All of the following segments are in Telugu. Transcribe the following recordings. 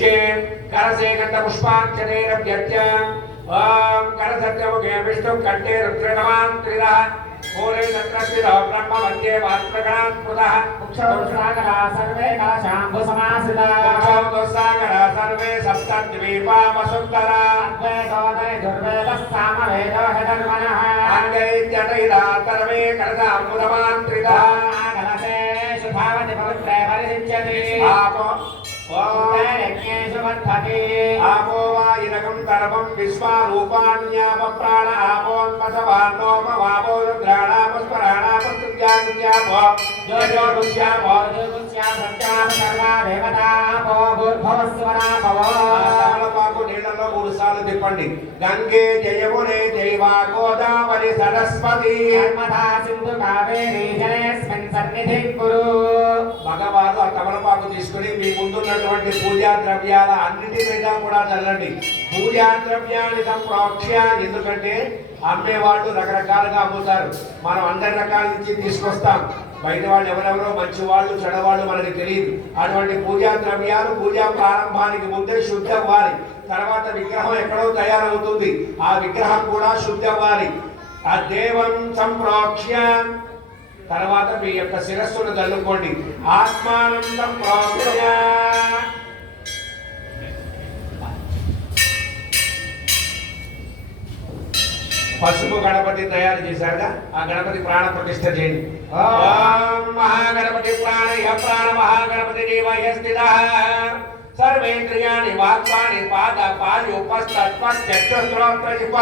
करसेकंद पुष्पांजनेरभ्यर्च्य ओम करसत्यमुखे विष्णु कंठे रुद्रनमां त्रिधा मूले तत्रस्थितो ब्रह्म मध्ये वात्प्रगणात्पुतः उक्षौसागरा सर्वे कलशाम्भु समासिता उक्षौसागरा सर्वे सप्तद्वीपा वसुन्धरा द्वैतोदय दुर्वेदः सामवेदो हदर्मणः अङ्गैत्यतैदा सर्वे कलशाम्बुधमां त्रिधा कलशे शुभावति पवित्रे परिशिच्यते आपो आपो वा इदकं तरपं विश्वारूपाण्याप प्राण आपोन्मसवान्नोमवापो रुद्राणापुष्पराणापुष्पत्यादित्यापो जोजोरुष्यापो जोजुष्यासत्याप सर्वा देवतापो भूर्भुवस्वरापो తమలపాకు నీళ్ళలో 3 సార్లు తిప్పండి. గంగే జయమునే జైవా గోదావరి సరస్వతి నర్మదా సింధు కావేరీ జలేస్మిన్ సన్నిధిం కురు. మగవారు ఆ తమలపాకు తీసుకుని మీ ముందున్నటువంటి పూజా ద్రవ్యాల అన్నిటి మీద కూడా చల్లండి. పూజా ద్రవ్యాన్ని సంప్రోక్ష్య, ఎందుకంటే అమ్మేవాళ్ళు రకరకాలుగా అమ్ముతారు. మనం అందరి రకాల నుంచి తీసుకొస్తాం. బయట వాళ్ళు ఎవరెవరో మంచి వాళ్ళు చెడవాళ్ళు మనకి తెలియదు. అటువంటి పూజా ద్రవ్యాలు పూజా ప్రారంభానికి ముందే శుద్ధి అవ్వాలి. తర్వాత విగ్రహం ఎక్కడో తయారవుతుంది, ఆ విగ్రహం కూడా శుద్ధి అవ్వాలి. ఆ దేవం సంప్రోక్ష్య తర్వాత మీ యొక్క శిరస్సును తల్లుకోండి. ఆత్మానం సంప్రోక్ష్య పసుపు గణపతి తయారు చేశారుగా, ఆ గణపతి ప్రాణ ప్రతిష్ఠ చేయండి. ఓం మహాగణపతి ప్రాణయ ప్రాణ మహాగణపతి దేవయ స్థితః సర్వేంద్రియాణి వాక్పాణి పాద పాయుపస్తత్వశ్చక్షుశ్రోత్రజిహ్వ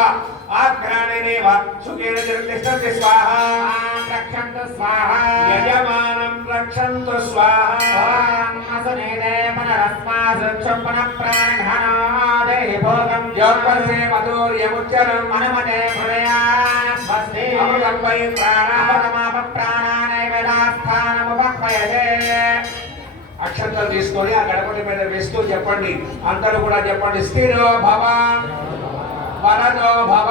ఆఘ్రాణేనేవ సుఖేన తిష్టతి స్వాహా రక్షन्तు స్వాహా యజమానం రక్షन्तు స్వాహా అసనేదే పునరస్మాసుక్షం పునః ప్రాణఘనో దేహి భోగం యోగసే మధుర్యముచ్చరం మనమతే హృదయాస్వస్తి అమగంపై ప్రాణాపదమాప ప్రాణానైవేదాస్థానముపక్వయతే. అక్షంతలు తీసుకొని ఆ గణపతి మీద వేస్తూ చెప్పండి. అందరూ కూడా చెప్పండి. స్థిరో భవ వరదో భవ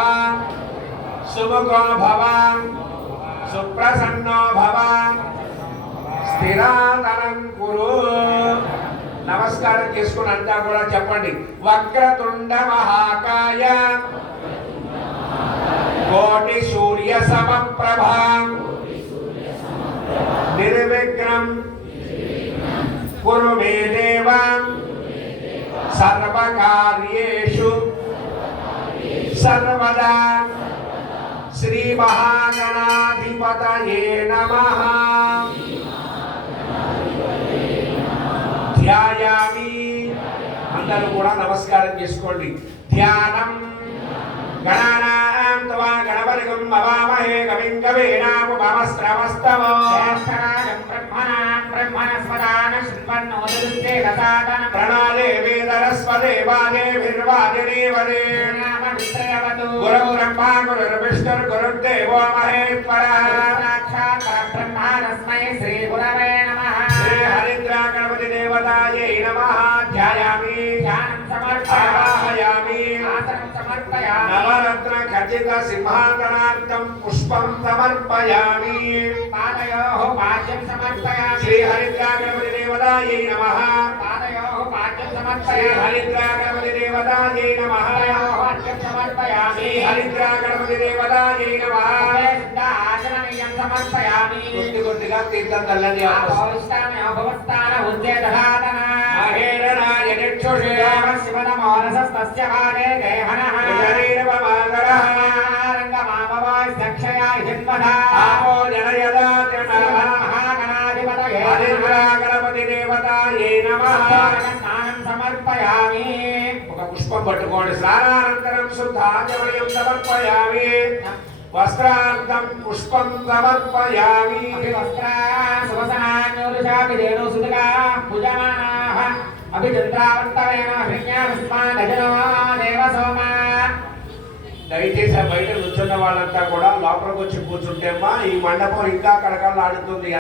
సుముఖో భవ సుప్రసన్నో భవ స్థిరాతరం కురు. నమస్కారం చేసుకుని అంతా కూడా చెప్పండి. వక్రతుండ మహాకాయ కోటి సూర్య సమప్రభ నిర్విఘ్నం కురు మే దేవ సర్వకార్యేషు సర్వదా. శ్రీ మహాగణాధిపతయే నమః. ధ్యాయామి. అందరూ కూడా నమస్కారం చేసుకోండి. ధ్యానం గణానాం త్వా గణపతిం అవామహే కవిం కవీనాముపమస్రవస్తమో జ్యేష్ఠరాజం బ్రహ్మణాం బ్రహ్మణస్పదాన శృణ్వన్నోదృష్టే గతాదన ప్రణాళే వేదరస్వదే వాదేభిర్వాదినేవదే నామవిత్రయవతు గురుర్బ్రహ్మా గురుర్విష్ణుర్గురుర్దేవో మహేశ్వరః సాక్షాత్ పరబ్రహ్మణస్మై శ్రీ గురవే నమః. శ్రీ హరిద్రా గణపతి దేవతాయై నమః. ధ్యాయామి. ధ్యానం సమర్పయామి. ఆసనం సమర్పయామి. నవరత్న ఖచ్చిత సింహాసనార్థం పుష్పం సమర్పయామి. పాదయోః పాద్యం సమర్పయామి. శ్రీ హరిద్రా గణపతి దేవతాయై నమః. పాదయోః పాద్యం సమర్పయామి. శ్రీ హరిద్రా గణపతి దేవతాయై నమః. పాదయోః పాద్యం సమర్పయామి. శ్రీ హరిద్రా గణపతి దేవతాయై నమః. సిద్ధ ఆచరణీయం సమర్పయామి. కొద్దిగా తీర్థం చల్లండి. ఆపౌష్టామి అభవస్థాన ఉద్యేతధాతన మహేరణాయ నిక్షుషే శివనమోరసస్తస్య వాదే దేహనః శరీరవమాగరః రంగమామవాస్యక్షయా హిన్వధా ఆపో జనయదా మహాగణాధిపతయే హరిద్రా గణపతి దేవతాయే నమః. స్నానం సమర్పయామి. ఒక పుష్పం పట్టుకోండి. స్నానానంతరం శుద్ధాచమయం సమర్పయామి. వస్త్రార్థం పుష్పం సమర్పయామి. సువసనాన్యోరుషాభిధేనుసుతుగా పూజమానాః అభిచంద్రావంతరేణ హృణ్యాస్మాదజనో దేవసోమా. దయచేసి బయట కూర్చున్న వాళ్ళంతా కూడా లోపలికి వచ్చి కూర్చుంటేమ్మా ఈ మండపం ఇంకా కడకలాడుతుంది.